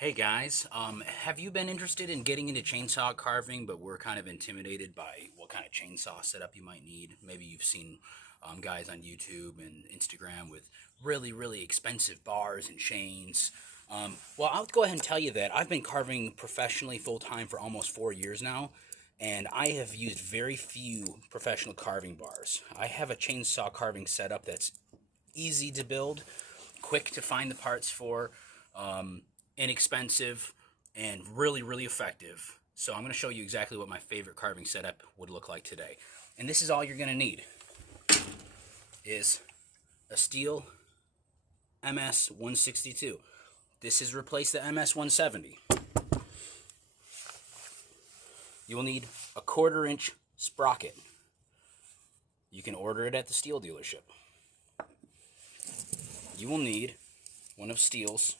Hey guys, have you been interested in getting into chainsaw carving, but we're kind of intimidated by what kind of chainsaw setup you might need? Maybe you've seen guys on YouTube and Instagram with really expensive bars and chains. Well, I'll go ahead and tell you that I've been carving professionally full-time for almost 4 years now, and I have used very few professional carving bars. I have a chainsaw carving setup that's easy to build, quick to find the parts for, inexpensive, and really effective. So I'm going to show you exactly what my favorite carving setup would look like today. And this is all you're going to need is a stihl ms162. This has replaced the ms170. You will need a 1/4-inch sprocket. You can order it at the stihl dealership. You will need one of Stihl's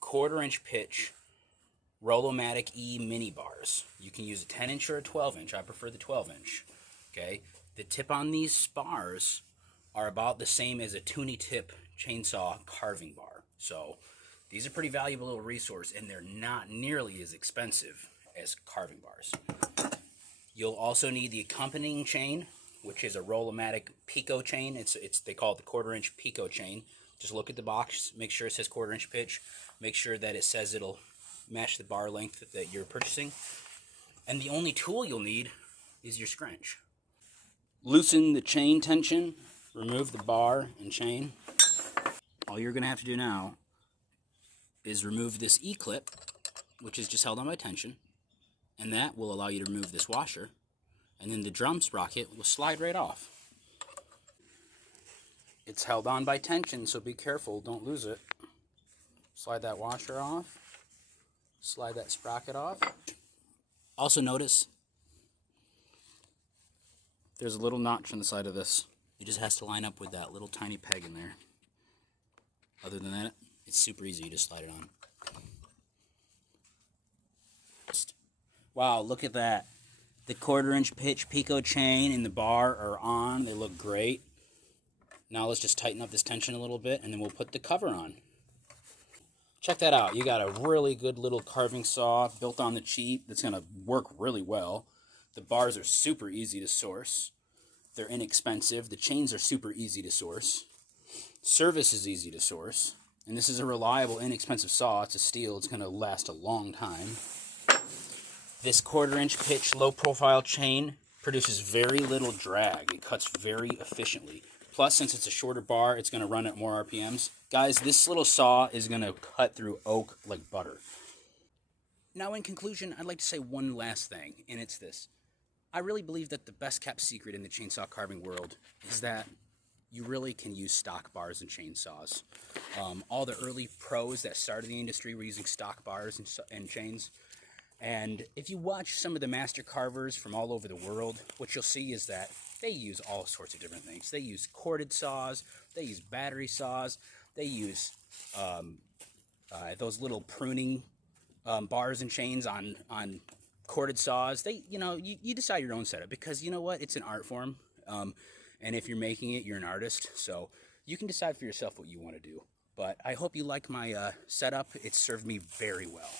1/4-inch pitch Rollomatic E mini bars. You can use a 10-inch or a 12-inch. I prefer the 12-inch. Okay, the tip on these bars are about the same as a tuning tip chainsaw carving bar. So these are pretty valuable little resource, and they're not nearly as expensive as carving bars. You'll also need the accompanying chain, which is a Rollomatic Pico chain. They call it the 1/4-inch Pico chain. Just look at the box, make sure it says 1/4-inch pitch, make sure that it says it'll match the bar length that you're purchasing. And the only tool you'll need is your scrunch. Loosen the chain tension, remove the bar and chain. All you're going to have to do now is remove this E-clip, which is just held on by tension, and that will allow you to remove this washer, and then the drum sprocket will slide right off. It's held on by tension, so be careful, don't lose it. Slide that washer off, slide that sprocket off. Also notice there's a little notch on the side of this. It just has to line up with that little tiny peg in there. Other than that, it's super easy, you just slide it on. Wow, look at that. The 1/4-inch pitch Pico chain and the bar are on, they look great. Now let's just tighten up this tension a little bit, and then we'll put the cover on. Check that out. You got a really good little carving saw built on the cheap that's going to work really well. The bars are super easy to source. They're inexpensive. The chains are super easy to source. Service is easy to source. And this is a reliable, inexpensive saw. It's a Stihl. It's going to last a long time. This 1/4-inch pitch low-profile chain produces very little drag. It cuts very efficiently. Plus, since it's a shorter bar, it's going to run at more RPMs. Guys, this little saw is going to cut through oak like butter. Now, in conclusion, I'd like to say one last thing, and it's this. I really believe that the best kept secret in the chainsaw carving world is that you really can use stock bars and chainsaws. All the early pros that started the industry were using stock bars and chains. And if you watch some of the master carvers from all over the world, what you'll see is that they use all sorts of different things. They use corded saws, they use battery saws, they use those little pruning bars and chains on corded saws. You decide your own setup, because you know what? It's an art form. And if you're making it, you're an artist. So you can decide for yourself what you want to do. But I hope you like my setup. It's served me very well.